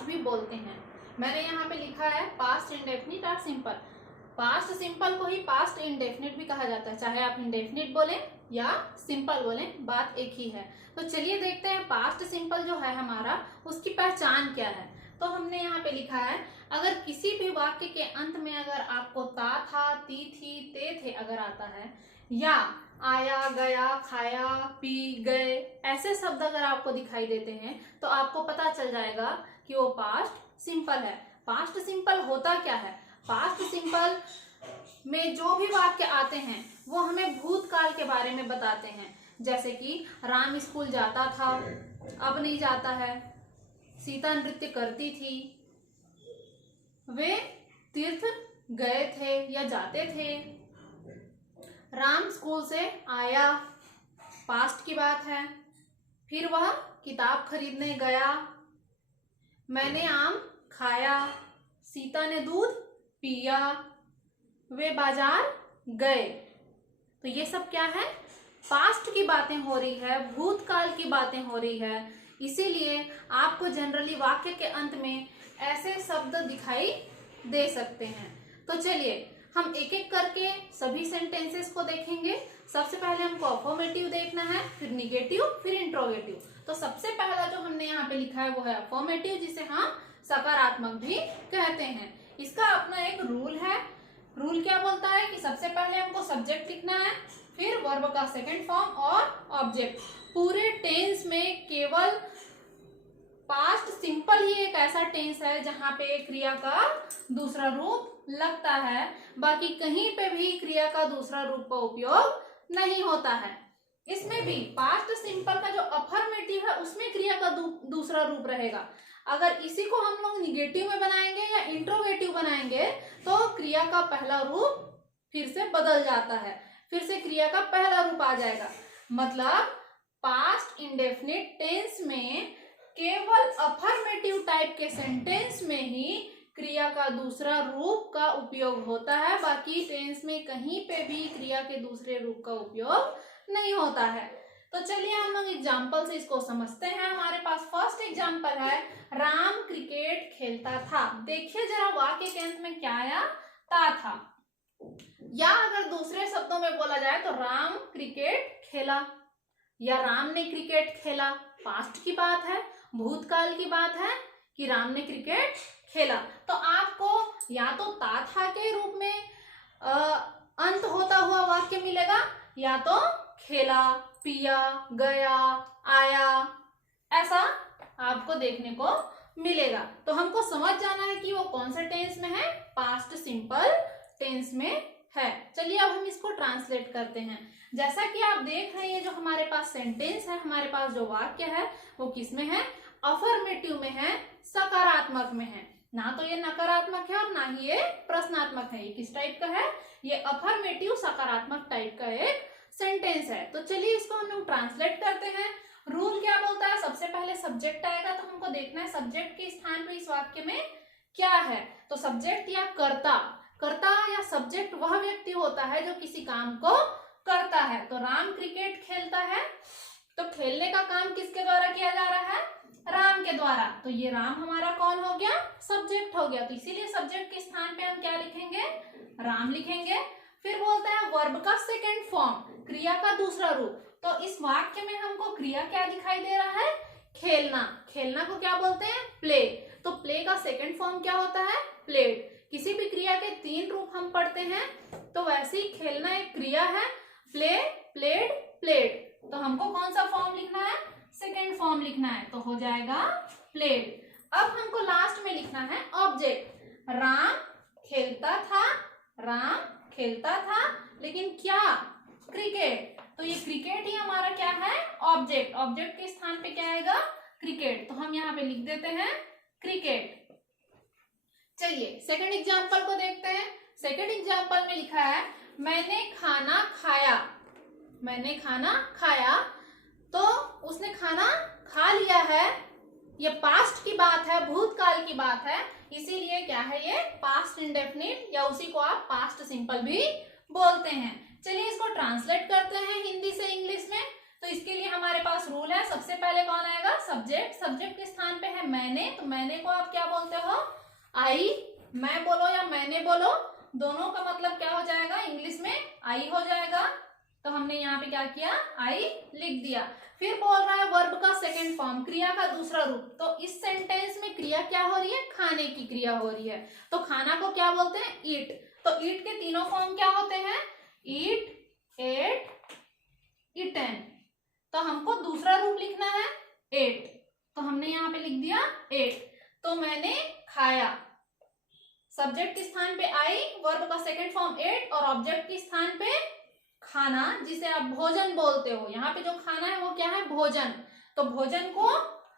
Past भी बोलते हैं। मैंने यहाँ पे लिखा है पास्ट इंडेफिनिट और सिंपल। पास्ट सिंपल को ही पास्ट इंडेफिनिट भी कहा जाता है, चाहे आप इंडेफिनिट बोलें या सिंपल बोलें, बात एक ही है। तो चलिए देखते हैं पास्ट सिंपल जो है हमारा, उसकी पहचान क्या है। तो हमने यहाँ पे लिखा है, अगर किसी भी वाक्य के अंत में अगर आपको ता था, ती थी, ते थे अगर आता है, या आया, गया, खाया, पी, गए, ऐसे शब्द अगर आपको दिखाई देते हैं तो आपको पता चल जाएगा कि वो पास्ट सिंपल है। पास्ट सिंपल होता क्या है? पास्ट सिंपल में जो भी वाक्य आते हैं वो हमें भूतकाल के बारे में बताते हैं। जैसे कि राम स्कूल जाता था, अब नहीं जाता है। सीता नृत्य करती थी, वे तीर्थ गए थे या जाते थे। राम स्कूल से आया, पास्ट की बात है। फिर वह किताब खरीदने गया। मैंने आम खाया, सीता ने दूध पिया, वे बाजार गए। तो ये सब क्या है? पास्ट की बातें हो रही है, भूतकाल की बातें हो रही है। इसीलिए आपको जनरली वाक्य के अंत में ऐसे शब्द दिखाई दे सकते हैं। तो चलिए हम एक एक करके सभी सेंटेंसेस को देखेंगे। सबसे पहले हमको अफर्मेटिव देखना है, फिर निगेटिव, फिर इंट्रोगेटिव। तो सबसे पहला जो हमने यहाँ पे लिखा है वो है अफर्मेटिव, जिसे हम सकारात्मक भी कहते हैं। इसका अपना एक रूल है। रूल क्या बोलता है कि सबसे पहले हमको सब्जेक्ट लिखना है, फिर वर्ब का सेकंड फॉर्म और ऑब्जेक्ट। पूरे टेंस में केवल पास्ट सिंपल ही एक ऐसा टेंस है जहां पे क्रिया का दूसरा रूप लगता है, बाकी कहीं पे भी क्रिया का दूसरा रूप का उपयोग नहीं होता है। इसमें भी पास्ट सिंपल का जो अफर्मेटिव है उसमें क्रिया का दूसरा रूप रहेगा। अगर इसी को हम लोग निगेटिव में बनाएंगे या इंट्रोगेटिव बनाएंगे तो क्रिया का पहला रूप फिर से बदल जाता है, फिर से क्रिया का पहला रूप आ जाएगा। मतलब पास्ट इंडेफिनिट टेंस में केवल अफर्मेटिव टाइप के सेंटेंस में ही क्रिया का दूसरा रूप का उपयोग होता है, बाकी टेंस में कहीं पे भी क्रिया के दूसरे रूप का उपयोग नहीं होता है। तो चलिए हम लोग एग्जाम्पल से इसको समझते हैं। हमारे पास फर्स्ट एग्जाम्पल है, राम क्रिकेट खेलता था। देखिए जरा वाक्य के अंत में क्या आया? ता था। या अगर दूसरे शब्दों में बोला जाए तो राम क्रिकेट खेला या राम ने क्रिकेट खेला। पास्ट की बात है, भूतकाल की बात है कि राम ने क्रिकेट खेला। तो आपको या तो ता था के रूप में अंत होता हुआ वाक्य मिलेगा, या तो खेला, पिया, गया, आया, ऐसा आपको देखने को मिलेगा। तो हमको समझ जाना है कि वो कौन से टेंस में है, पास्ट सिंपल टेंस में है। चलिए अब हम इसको ट्रांसलेट करते हैं। जैसा कि आप देख रहे हैं जो हमारे पास सेंटेंस है, हमारे पास जो वाक्य है वो किस में है? अफर्मेटिव में है, सकारात्मक में है। ना तो ये नकारात्मक है और ना ही ये प्रश्नात्मक है। ये किस टाइप का है? ये अफर्मेटिव सकारात्मक टाइप का एक सेंटेंस है। तो चलिए इसको हम लोग ट्रांसलेट करते हैं। रूल क्या बोलता है? सबसे पहले सब्जेक्ट आएगा तो हमको देखना है सब्जेक्ट के स्थान पे इस वाक्य में क्या है। तो सब्जेक्ट या कर्ता, कर्ता या सब्जेक्ट वह व्यक्ति होता है जो किसी काम को करता है। तो राम क्रिकेट खेलता है, तो खेलने का काम किसके द्वारा किया जा रहा है? राम के द्वारा। तो ये राम हमारा कौन हो गया? सब्जेक्ट हो गया। तो इसीलिए सब्जेक्ट के स्थान पे हम क्या लिखेंगे? राम लिखेंगे। फिर बोलता है वर्ब का सेकंड फॉर्म, क्रिया का दूसरा रूप। तो इस वाक्य में हमको क्रिया क्या दिखाई दे रहा है? खेलना। खेलना को क्या बोलते हैं? प्ले। तो प्ले का सेकंड फॉर्म क्या होता है? प्लेड। किसी भी क्रिया के तीन रूप हम पढ़ते हैं, तो वैसे ही खेलना एक क्रिया है, प्ले, प्लेड, प्लेड। तो हमको कौन सा फॉर्म लिखना है? सेकेंड फॉर्म लिखना है, तो हो जाएगा प्लेड। अब हमको लास्ट में लिखना है ऑब्जेक्ट। राम खेलता था, राम खेलता था, लेकिन क्या? क्रिकेट। तो ये क्रिकेट ही हमारा क्या है? ऑब्जेक्ट। ऑब्जेक्ट के स्थान पे क्या आएगा? क्रिकेट। तो हम यहाँ पे लिख देते हैं क्रिकेट। चलिए सेकंड एग्जाम्पल को देखते हैं। सेकंड एग्जाम्पल में लिखा है, मैंने खाना खाया। मैंने खाना खाया, तो उसने खाना खा लिया है। ये पास्ट की बात है, भूतकाल की बात है, इसीलिए क्या है? ये पास्ट इंडेफिनिट, या उसी को आप पास्ट सिंपल भी बोलते हैं। चलिए इसको ट्रांसलेट करते हैं हिंदी से इंग्लिश में। तो इसके लिए हमारे पास रूल है, सबसे पहले कौन आएगा, सब्जेक्ट। सब्जेक्ट के स्थान पे है मैंने, तो मैंने को आप क्या बोलते हो, आई। मैं बोलो या मैंने बोलो, दोनों का मतलब क्या हो जाएगा, इंग्लिश में आई हो जाएगा। तो हमने यहाँ पे क्या किया, आई लिख दिया। फिर बोल रहा है वर्ब का सेकंड फॉर्म, क्रिया का दूसरा रूप। तो इस सेंटेंस में क्रिया क्या हो रही है, खाने की क्रिया हो रही है। तो खाना को क्या बोलते हैं, ईट। तो ईट के तीनों फॉर्म क्या होते हैं, ईट, एट, ईटन। तो हमको दूसरा रूप लिखना है एट, तो हमने यहाँ पे लिख दिया एट। तो मैंने खाया, सब्जेक्ट के स्थान पे आई, वर्ब का सेकंड फॉर्म एट, और ऑब्जेक्ट के स्थान पे खाना, जिसे आप भोजन बोलते हो। यहाँ पे जो खाना है वो क्या है, भोजन। तो भोजन को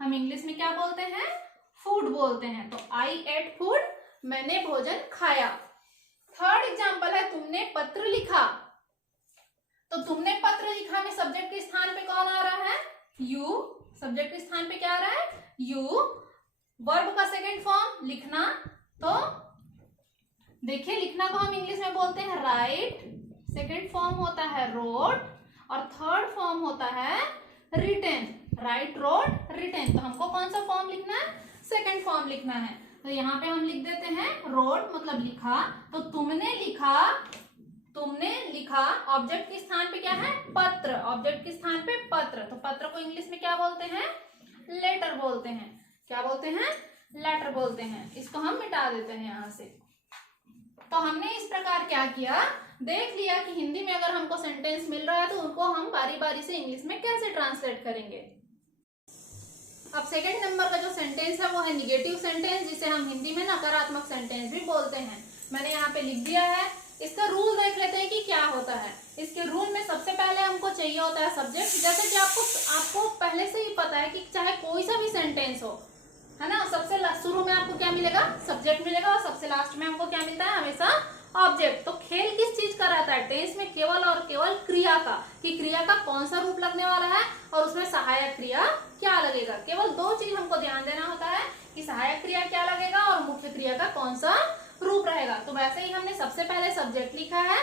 हम इंग्लिश में क्या बोलते हैं, फूड बोलते हैं। तो आई एट फूड, मैंने भोजन खाया। थर्ड एग्जांपल है तुमने पत्र लिखा। तो तुमने पत्र लिखा में सब्जेक्ट के स्थान पे कौन आ रहा है, यू। सब्जेक्ट के स्थान पे क्या आ रहा है, यू। वर्ब का सेकंड फॉर्म लिखना, तो देखिए लिखना को हम इंग्लिश में बोलते हैं राइट, सेकंड फॉर्म होता है रोट, और थर्ड फॉर्म होता है रिटेन। Right, road, retain. तो हमको कौन सा फॉर्म लिखना है, सेकंड फॉर्म लिखना है। तो यहाँ पे हम लिख देते हैं रोट, मतलब लिखा। तो तुमने लिखा, तुमने लिखा, ऑब्जेक्ट के स्थान पे क्या है, पत्र। ऑब्जेक्ट के स्थान पे पत्र। तो पत्र को इंग्लिश में क्या बोलते हैं, लेटर बोलते हैं। क्या बोलते हैं, लेटर बोलते हैं। इसको हम मिटा देते हैं यहाँ से। तो हमने इस प्रकार क्या किया, देख लिया कि हिंदी में अगर हमको सेंटेंस मिल रहा है तो उनको हम बारी बारी से इंग्लिश में कैसे ट्रांसलेट करेंगे। अब सेकंड नंबर का जो सेंटेंस है वो है निगेटिव सेंटेंस, जिसे हम हिंदी में नकारात्मक सेंटेंस भी बोलते हैं। मैंने यहाँ पे लिख दिया है। इसका रूल देख लेते हैं कि क्या होता है। इसके रूल में सबसे पहले हमको चाहिए होता है सब्जेक्ट। जैसे कि आपको पहले से ही पता है कि चाहे कोई सा भी सेंटेंस हो, है ना, सबसे शुरू में आपको क्या मिलेगा, सब्जेक्ट मिलेगा, और सबसे लास्ट में हमको क्या मिलता है, हमेशा ऑब्जेक्ट। तो खेल किस चीज का रहता है, टेंस में केवल और केवल क्रिया का, कि क्रिया का कौन सा रूप लगने वाला है और उसमें सहायक क्रिया क्या लगेगा। केवल दो चीज हमको ध्यान देना होता है कि सहायक क्रिया क्या लगेगा और मुख्य क्रिया का कौन सा रूप रहेगा। तो वैसे ही हमने सबसे पहले सब्जेक्ट लिखा है।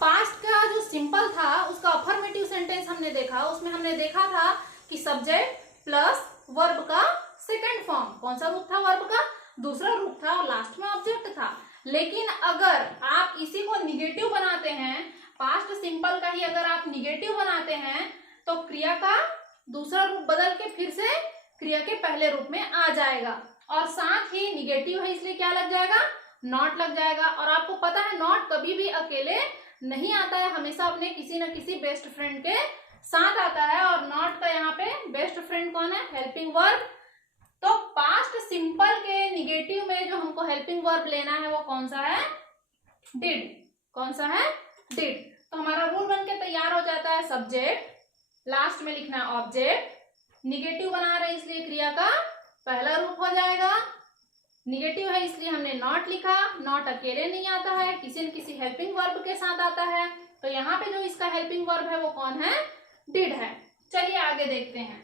पास्ट का जो सिंपल था उसका अफर्मेटिव सेंटेंस हमने देखा, उसमें हमने देखा था कि सब्जेक्ट प्लस वर्ब का सेकंड फॉर्म, कौन सा रूप था, वर्ब का दूसरा रूप था, और लास्ट में ऑब्जेक्ट था। लेकिन अगर आप इसी को निगेटिव बनाते हैं, पास्ट सिंपल का ही अगर आप निगेटिव बनाते हैं, तो क्रिया का दूसरा रूप बदल के फिर से क्रिया के पहले रूप में आ जाएगा। और साथ ही निगेटिव है इसलिए क्या लग जाएगा, नॉट लग जाएगा। और आपको पता है नॉट कभी भी अकेले नहीं आता है, हमेशा अपने किसी न किसी बेस्ट फ्रेंड के साथ आता है। और नॉट का यहाँ पे बेस्ट फ्रेंड कौन है, हेल्पिंग वर्ब। तो पास्ट सिंपल के निगेटिव में जो हमको हेल्पिंग वर्ब लेना है वो कौन सा है, डिड। कौन सा है, डिड। तो हमारा रूल बन के तैयार हो जाता है सब्जेक्ट, लास्ट में लिखना है ऑब्जेक्ट, निगेटिव बना रहे इसलिए क्रिया का पहला रूप हो जाएगा। निगेटिव है इसलिए हमने नॉट लिखा, नॉट अकेले नहीं आता है, किसी न किसी हेल्पिंग वर्ब के साथ आता है। तो यहाँ पे जो इसका हेल्पिंग वर्ब है वो कौन है, डिड है। चलिए आगे देखते हैं।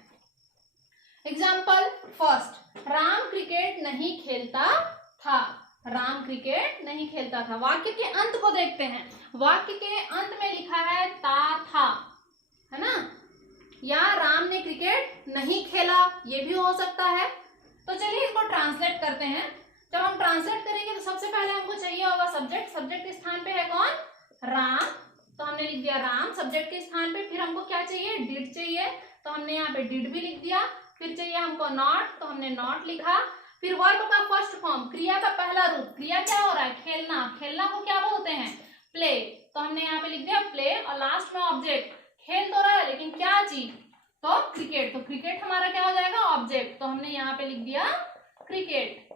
एग्जाम्पल फर्स्ट, राम क्रिकेट नहीं खेलता था। राम क्रिकेट नहीं खेलता था। वाक्य के अंत को देखते हैं। वाक्य के अंत में लिखा है था, है ना, या राम ने क्रिकेट नहीं खेला, ये भी हो सकता है। तो चलिए इसको ट्रांसलेट करते हैं। जब हम ट्रांसलेट करेंगे तो सबसे पहले हमको चाहिए होगा सब्जेक्ट। सब्जेक्ट के स्थान पे है कौन, राम, तो हमने लिख दिया राम सब्जेक्ट के स्थान पे। फिर हमको क्या चाहिए, डिड चाहिए, तो हमने यहाँ पे डिड भी लिख दिया। फिर चाहिए हमको नॉट, तो हमने नॉट लिखा। फिर वर्ब का फर्स्ट फॉर्म, क्रिया का पहला रूप, क्रिया क्या हो रहा है, खेलना। खेलना को क्या बोलते हैं, प्ले, तो हमने यहाँ पे लिख दिया प्ले। और लास्ट में ऑब्जेक्ट, खेल तो रहा है लेकिन क्या चीज, तो क्रिकेट। तो क्रिकेट हमारा क्या हो जाएगा, ऑब्जेक्ट, तो हमने यहाँ पे लिख दिया क्रिकेट।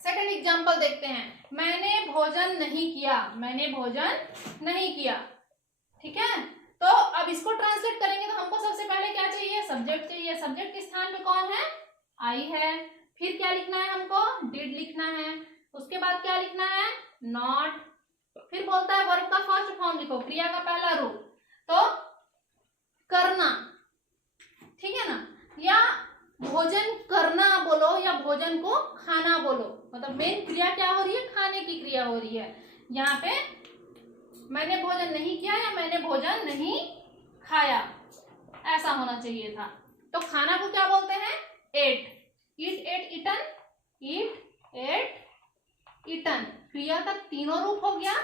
सेकंड एग्जांपल देखते हैं। मैंने भोजन नहीं किया। मैंने भोजन नहीं किया, ठीक है। तो अब इसको ट्रांसलेट करेंगे तो हमको सबसे पहले क्या चाहिए, सब्जेक्ट चाहिए। सब्जेक्ट के स्थान पे कौन है, आई है। फिर क्या लिखना है हमको, डिड लिखना है। उसके बाद क्या लिखना है, नॉट। फिर बोलता है वर्ब का फर्स्ट फॉर्म लिखो, क्रिया का पहला रूप, तो करना, ठीक है ना। या भोजन करना बोलो या भोजन को खाना बोलो, मतलब मेन क्रिया क्या हो रही है, खाने की क्रिया हो रही है। यहाँ पे मैंने भोजन नहीं किया या मैंने भोजन नहीं खाया, ऐसा होना चाहिए था। तो खाना को क्या बोलते हैं? एट। ईट, एट, ईटन, ईट, एट, ईटन। क्रिया का तीनों रूप हो गया,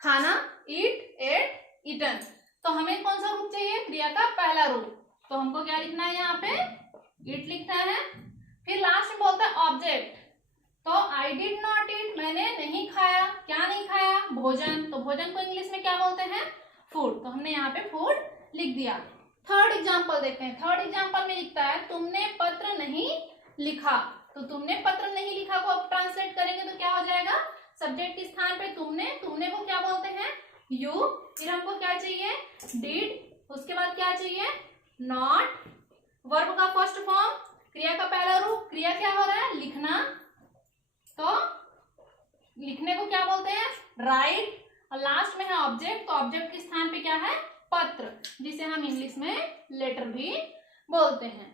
खाना, ईट, एट, ईटन। तो हमें कौन सा रूप चाहिए? क्रिया का पहला रूप। तो हमको क्या लिखना है? यहाँ पे ईट लिखना है। फिर लास्ट में बोलता है ऑब्जेक्ट। तो आई डिड नॉट ईट, मैंने नहीं खाया। क्या नहीं खाया? भोजन। तो भोजन को इंग्लिश में क्या बोलते हैं? फूड। तो हमने यहाँ पे फूड लिख दिया। थर्ड एग्जाम्पल देखते हैं। थर्ड एग्जाम्पल में लिखता है तुमने पत्र नहीं लिखा। तो तुमने पत्र नहीं लिखा को अब ट्रांसलेट करेंगे तो क्या हो जाएगा? सब्जेक्ट के स्थान पे तुमने, तुमने को क्या बोलते हैं? यू। फिर हमको क्या चाहिए? डिड। उसके बाद क्या चाहिए? नॉट। वर्ब का फर्स्ट फॉर्म, क्रिया का पहला रूप। क्रिया क्या हो रहा है? लिखना। तो लिखने को क्या बोलते हैं? राइट। और लास्ट में है ऑब्जेक्ट। तो ऑब्जेक्ट के स्थान पे क्या है? पत्र, जिसे हम इंग्लिश में लेटर भी बोलते हैं।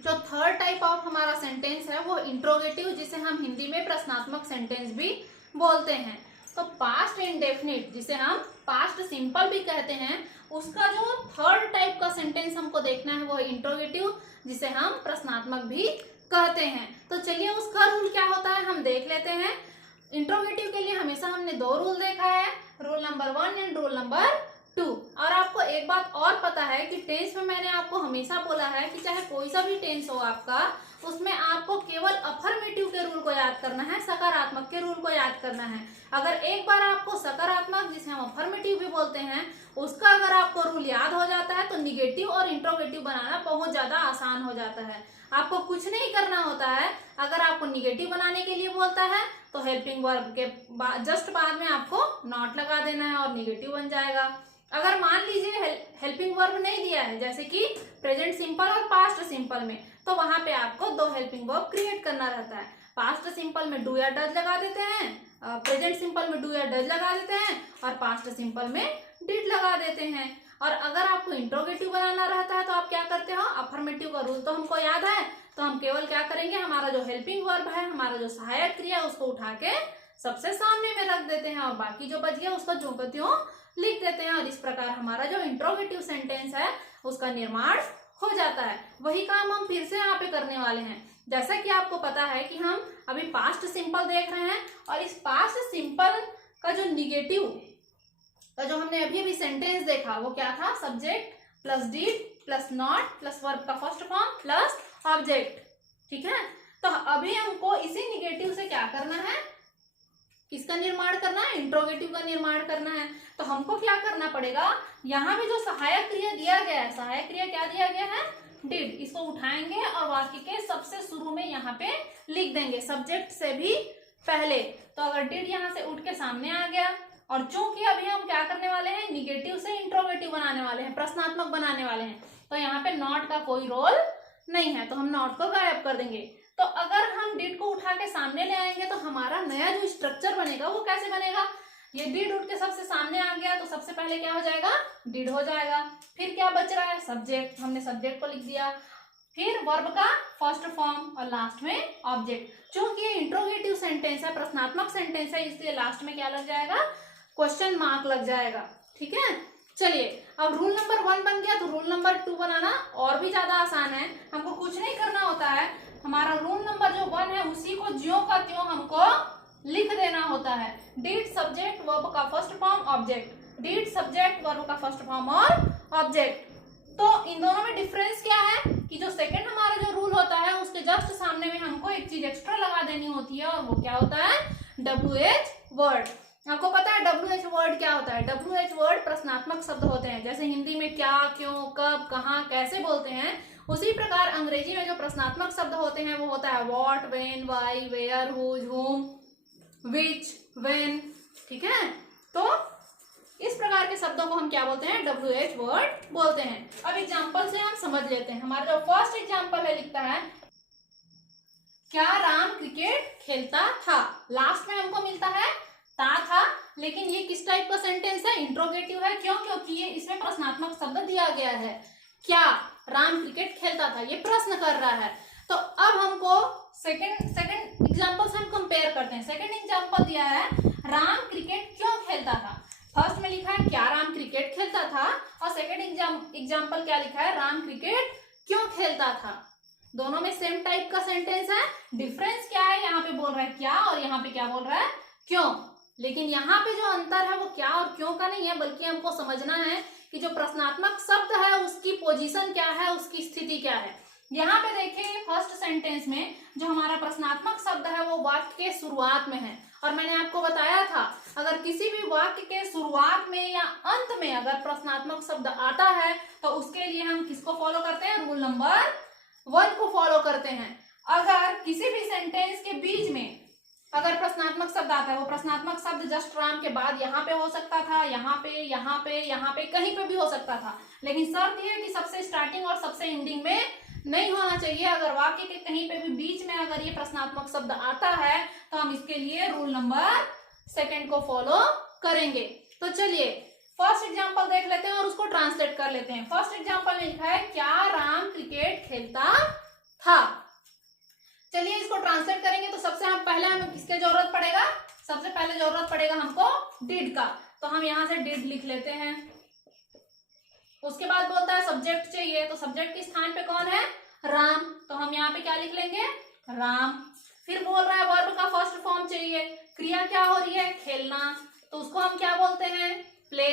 जो थर्ड टाइप ऑफ हमारा सेंटेंस है वो इंट्रोगेटिव, जिसे हम हिंदी में प्रश्नात्मक सेंटेंस भी बोलते हैं। तो पास्ट इंडेफिनिट, जिसे हम पास्ट सिंपल भी कहते हैं, उसका जो थर्ड टाइप का सेंटेंस हमको देखना है वो है इंट्रोगेटिव, जिसे हम प्रश्नात्मक भी कहते हैं। तो चलिए उसका रूल क्या होता है हम देख लेते हैं। इंट्रोगेटिव के लिए हमेशा हमने दो रूल देखा है, rule number 1 and rule number 2। और आपको एक बात और पता है कि टेंस में मैंने आपको हमेशा बोला है कि चाहे कोई सा भी टेंस हो आपका, उसमें आपको केवल अफर्मेटिव के रूल को याद करना है, सकारात्मक के रूल को याद करना है। अगर एक बार आपको सकारात्मक, जिसे हम अफर्मेटिव भी बोलते हैं, उसका अगर आपको रूल याद हो जाता है तो निगेटिव और इंट्रोगेटिव बनाना बहुत ज्यादा आसान हो जाता है। आपको कुछ नहीं करना होता है। अगर आपको निगेटिव बनाने के लिए बोलता है तो हेल्पिंग वर्ब के जस्ट बाद में आपको नॉट लगा देना है और निगेटिव बन जाएगा। अगर मान लीजिए हेल्पिंग वर्ब नहीं दिया है, जैसे कि प्रेजेंट सिंपल और पास्ट सिंपल में, तो वहां पे आपको दो हेल्पिंग वर्ब क्रिएट करना रहता है। पास्ट सिंपल में डू या डज लगा देते हैं, प्रेजेंट सिंपल में डू या डज लगा देते हैं, और पास्ट सिंपल में डिड लगा देते हैं। और अगर आपको इंट्रोगेटिव बनाना रहता है तो आप क्या करते हो? अफर्मेटिव का रूल तो हमको याद है, तो हम केवल क्या करेंगे, हमारा जो हेल्पिंग वर्ब है, हमारा जो सहायक क्रिया, उसको उठा के सबसे सामने में रख देते हैं और बाकी जो बच गया उसका ज्यों का त्यों लिख देते हैं। और इस प्रकार हमारा जो इंट्रोगेटिव सेंटेंस है उसका निर्माण हो जाता है। वही काम हम फिर से यहाँ पे करने वाले हैं। जैसा कि आपको पता है कि हम अभी पास्ट सिंपल देख रहे हैं, और इस पास्ट सिंपल का जो निगेटिव का जो हमने अभी अभी सेंटेंस देखा वो क्या था? Subject plus did plus not plus verb का फर्स्ट फॉर्म प्लस ऑब्जेक्ट। ठीक है, तो अभी हमको इसी निगेटिव से क्या करना है? किसका निर्माण करना है? इंट्रोगेटिव का निर्माण करना है। तो हमको क्या करना पड़ेगा? यहाँ पे जो सहायक क्रिया दिया गया है, सहायक क्रिया क्या दिया गया है? डिड। इसको उठाएंगे और वाक्य के सबसे शुरू में यहाँ पे लिख देंगे, सब्जेक्ट से भी पहले। तो अगर डिड यहाँ से उठ के सामने आ गया, और चूंकि अभी हम क्या करने वाले हैं? निगेटिव से इंट्रोगेटिव बनाने वाले हैं, प्रश्नात्मक बनाने वाले हैं, तो यहाँ पे नॉट का कोई रोल नहीं है, तो हम नॉट को गायब कर देंगे। तो अगर हम डिड को उठा के सामने ले आएंगे तो हमारा नया जो स्ट्रक्चर बनेगा वो कैसे बनेगा? ये डिड उठ के सबसे सामने आ गया तो सबसे पहले क्या हो जाएगा? डिड हो जाएगा। फिर क्या बच रहा है? सब्जेक्ट। हमने सब्जेक्ट को लिख दिया, फिर वर्ब का फर्स्ट फॉर्म और लास्ट में ऑब्जेक्ट। चूंकि ये इंट्रोगेटिव सेंटेंस है, प्रश्नात्मक सेंटेंस है, इसलिए लास्ट में क्या लग जाएगा? क्वेश्चन मार्क लग जाएगा। ठीक है, चलिए अब रूल नंबर 1 बन गया, तो रूल नंबर 2 बनाना और भी ज्यादा आसान है। हमको कुछ नहीं करना होता है, हमारा रूल नंबर जो 1 है उसी को ज्यों का त्यों हमको लिख देना होता है। डिड सब्जेक्ट वर्ब का first form object, did subject verb का फर्स्ट फॉर्म और ऑब्जेक्ट। तो इन दोनों में डिफरेंस क्या है कि जो सेकंड हमारा जो रूल होता है उसके जस्ट सामने में हमको एक चीज एक्स्ट्रा लगा देनी होती है, और वो क्या होता है? WH word. आपको पता है WH वर्ड क्या होता है? WH वर्ड प्रश्नात्मक शब्द होते हैं। जैसे हिंदी में क्या, क्यों, कब, कहाँ, कैसे बोलते हैं, उसी प्रकार अंग्रेजी में जो प्रश्नात्मक शब्द होते हैं वो होता है what, when, why, where, whose, whom, which, when. ठीक है, तो इस प्रकार के शब्दों को हम क्या बोलते हैं? WH वर्ड बोलते हैं। अब एग्जाम्पल से हम समझ लेते हैं। हमारा जो फर्स्ट एग्जाम्पल है, लिखता है क्या राम क्रिकेट खेलता था? लास्ट में हमको मिलता है था, लेकिन ये किस टाइप का सेंटेंस है? इंट्रोगेटिव है। क्यों? क्योंकि ये इसमें प्रश्नात्मक शब्द दिया गया है। क्या राम क्रिकेट खेलता था, ये प्रश्न कर रहा है। तो अब हमको सेकंड एग्जाम्पल से हम कंपेयर करते हैं। सेकंड एग्जाम्पल दिया है राम क्रिकेट क्यों खेलता था। फर्स्ट में लिखा है क्या राम क्रिकेट खेलता था, और सेकंड एग्जाम्पल क्या लिखा है राम क्रिकेट क्यों खेलता था। दोनों में सेम टाइप का सेंटेंस है, डिफरेंस क्या है, यहाँ पे बोल रहा है क्या और यहाँ पे क्या बोल रहा है क्यों। लेकिन यहाँ पे जो अंतर है वो क्या और क्यों का नहीं है, बल्कि हमको समझना है कि जो प्रश्नात्मक शब्द है उसकी पोजीशन क्या है, उसकी स्थिति क्या है। यहाँ पे देखिए फर्स्ट सेंटेंस में जो हमारा प्रश्नात्मक शब्द है वो वाक्य के शुरुआत में है, और मैंने आपको बताया था अगर किसी भी वाक्य के शुरुआत में या अंत में अगर प्रश्नात्मक शब्द आता है तो उसके लिए हम किसको फॉलो करते हैं, रूल नंबर 1 को फॉलो करते हैं। अगर किसी भी सेंटेंस के बीच में अगर प्रश्नात्मक शब्द आता है, वो प्रश्नात्मक शब्द जस्ट राम के बाद यहाँ पे हो सकता था, यहाँ पे, यहाँ पे, यहाँ पे, कहीं पे भी हो सकता था, लेकिन शर्त यह है कि सबसे स्टार्टिंग और सबसे एंडिंग में नहीं होना चाहिए। अगर वाक्य के कहीं पे भी बीच में अगर ये प्रश्नात्मक शब्द आता है तो हम इसके लिए रूल नंबर 2 को फॉलो करेंगे। तो चलिए फर्स्ट एग्जांपल देख लेते हैं और उसको ट्रांसलेट कर लेते हैं। फर्स्ट एग्जांपल में लिखा है क्या राम क्रिकेट खेलता था। चलिए इसको ट्रांसलेट करेंगे तो सबसे हम पहले हमें किसके जरूरत पड़ेगा, सबसे पहले जरूरत पड़ेगा हमको डिड का। तो हम यहाँ से डिड लिख लेते हैं। उसके बाद बोलता है सब्जेक्ट चाहिए, तो सब्जेक्ट के स्थान पे कौन है, राम, तो हम यहाँ पे क्या लिख लेंगे, राम। फिर बोल रहा है वर्ब का फर्स्ट फॉर्म चाहिए, क्रिया क्या हो रही है, खेलना, तो उसको हम क्या बोलते हैं, प्ले।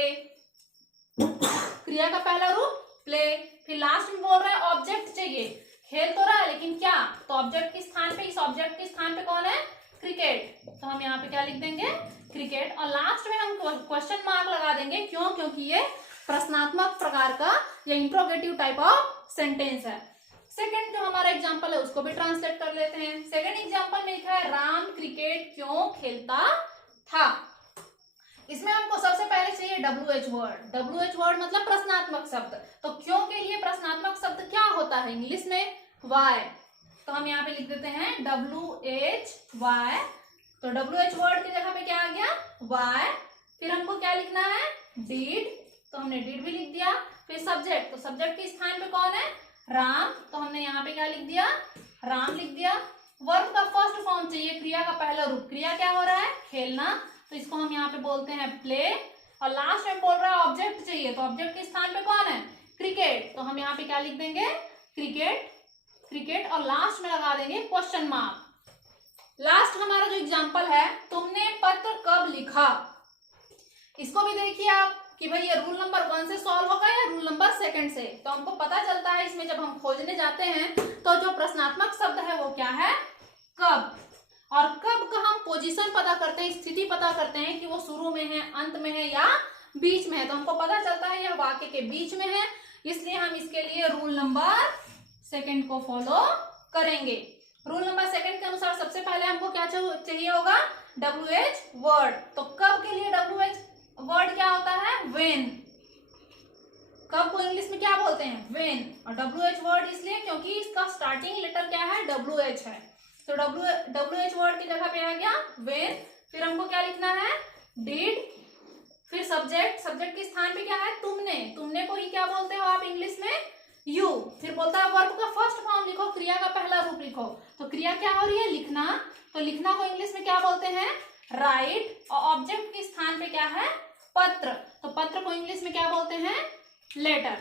क्रिया का पहला रूप प्ले। फिर लास्ट में बोल रहा है ऑब्जेक्ट चाहिए, खेल तो रहा है लेकिन क्या, तो ऑब्जेक्ट के स्थान पे, इस ऑब्जेक्ट के स्थान पे कौन है, क्रिकेट, तो हम यहाँ पे क्या लिख देंगे, क्रिकेट। और लास्ट में हम क्वेश्चन मार्क लगा देंगे, क्यों, क्योंकि ये प्रश्नात्मक प्रकार का या इंट्रोगेटिव टाइप ऑफ सेंटेंस है। सेकंड जो हमारा एग्जांपल है उसको भी ट्रांसलेट कर लेते हैं। सेकंड एग्जांपल में लिखा है राम क्रिकेट क्यों खेलता था। इसमें हमको सबसे पहले चाहिए WH वर्ड। WH वर्ड मतलब प्रश्नात्मक शब्द। तो क्यों के लिए प्रश्नात्मक शब्द क्या होता है इंग्लिश में, वाई। तो हम यहाँ पे लिख देते हैं WHY। तो WH वर्ड की जगह पे क्या आ गया, वाई। फिर हमको क्या लिखना है, डिड, तो हमने डिड भी लिख दिया। फिर सब्जेक्ट, तो सब्जेक्ट के स्थान पे कौन है, राम, तो हमने यहाँ पे क्या लिख दिया, राम लिख दिया। वर्ब का फर्स्ट फॉर्म चाहिए, क्रिया का पहला रूप, क्रिया क्या हो रहा है, खेलना, तो इसको हम यहाँ पे बोलते हैं प्ले। और लास्ट में बोल रहा है ऑब्जेक्ट चाहिए, तो ऑब्जेक्ट के स्थान पे कौन है, क्रिकेट, तो हम यहाँ पे क्या लिख देंगे, क्रिकेट, क्रिकेट, और लास्ट में लगा देंगे क्वेश्चन मार्क। लास्ट हमारा जो एग्जाम्पल है, तुमने पत्र कब लिखा। इसको भी देखिए आप कि भाई ये रूल नंबर 1 से सॉल्व होगा या रूल नंबर 2 से। तो हमको पता चलता है इसमें जब हम खोजने जाते हैं तो जो प्रश्नात्मक शब्द है वो क्या है, कब। और कब का हम पोजीशन पता करते हैं, स्थिति पता करते हैं कि वो शुरू में है, अंत में है या बीच में है। तो हमको पता चलता है यह वाक्य के बीच में है, इसलिए हम इसके लिए रूल नंबर 2 को फॉलो करेंगे। रूल नंबर 2 के अनुसार सबसे पहले हमको क्या चाहिए होगा, WH वर्ड। तो कब के लिए WH वर्ड क्या होता है, when। कब को इंग्लिश में क्या बोलते हैं, when। और WH वर्ड इसलिए क्योंकि इसका स्टार्टिंग लेटर क्या है, WH है। तो WH वर्ड की जगह पे आ गया when। फिर हमको क्या लिखना है, did। फिर सब्जेक्ट, सब्जेक्ट के स्थान पे क्या है, तुमने, तुमने को ही क्या बोलते हो आप इंग्लिश में, you। फिर बोलता है वर्ब का फर्स्ट फॉर्म लिखो, क्रिया का पहला रूप लिखो। तो क्रिया क्या हो रही है, लिखना, तो लिखना को इंग्लिश में क्या बोलते हैं, राइट। और ऑब्जेक्ट के स्थान पे क्या है, पत्र, तो पत्र को इंग्लिश में क्या बोलते हैं, लेटर।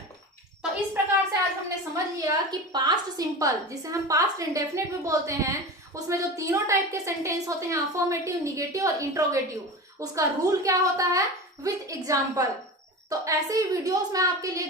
तो इस प्रकार से आज हमने समझ लिया कि पास्ट सिंपल, जिसे हम पास्ट इंडेफिनिट भी बोलते हैं, उसमें जो तीनों टाइप के सेंटेंस होते हैं, अफर्मेटिव, निगेटिव और इंट्रोगेटिव, उसका रूल क्या होता है, विथ एग्जाम्पल। तो ऐसे ही वीडियोस में आपके लिए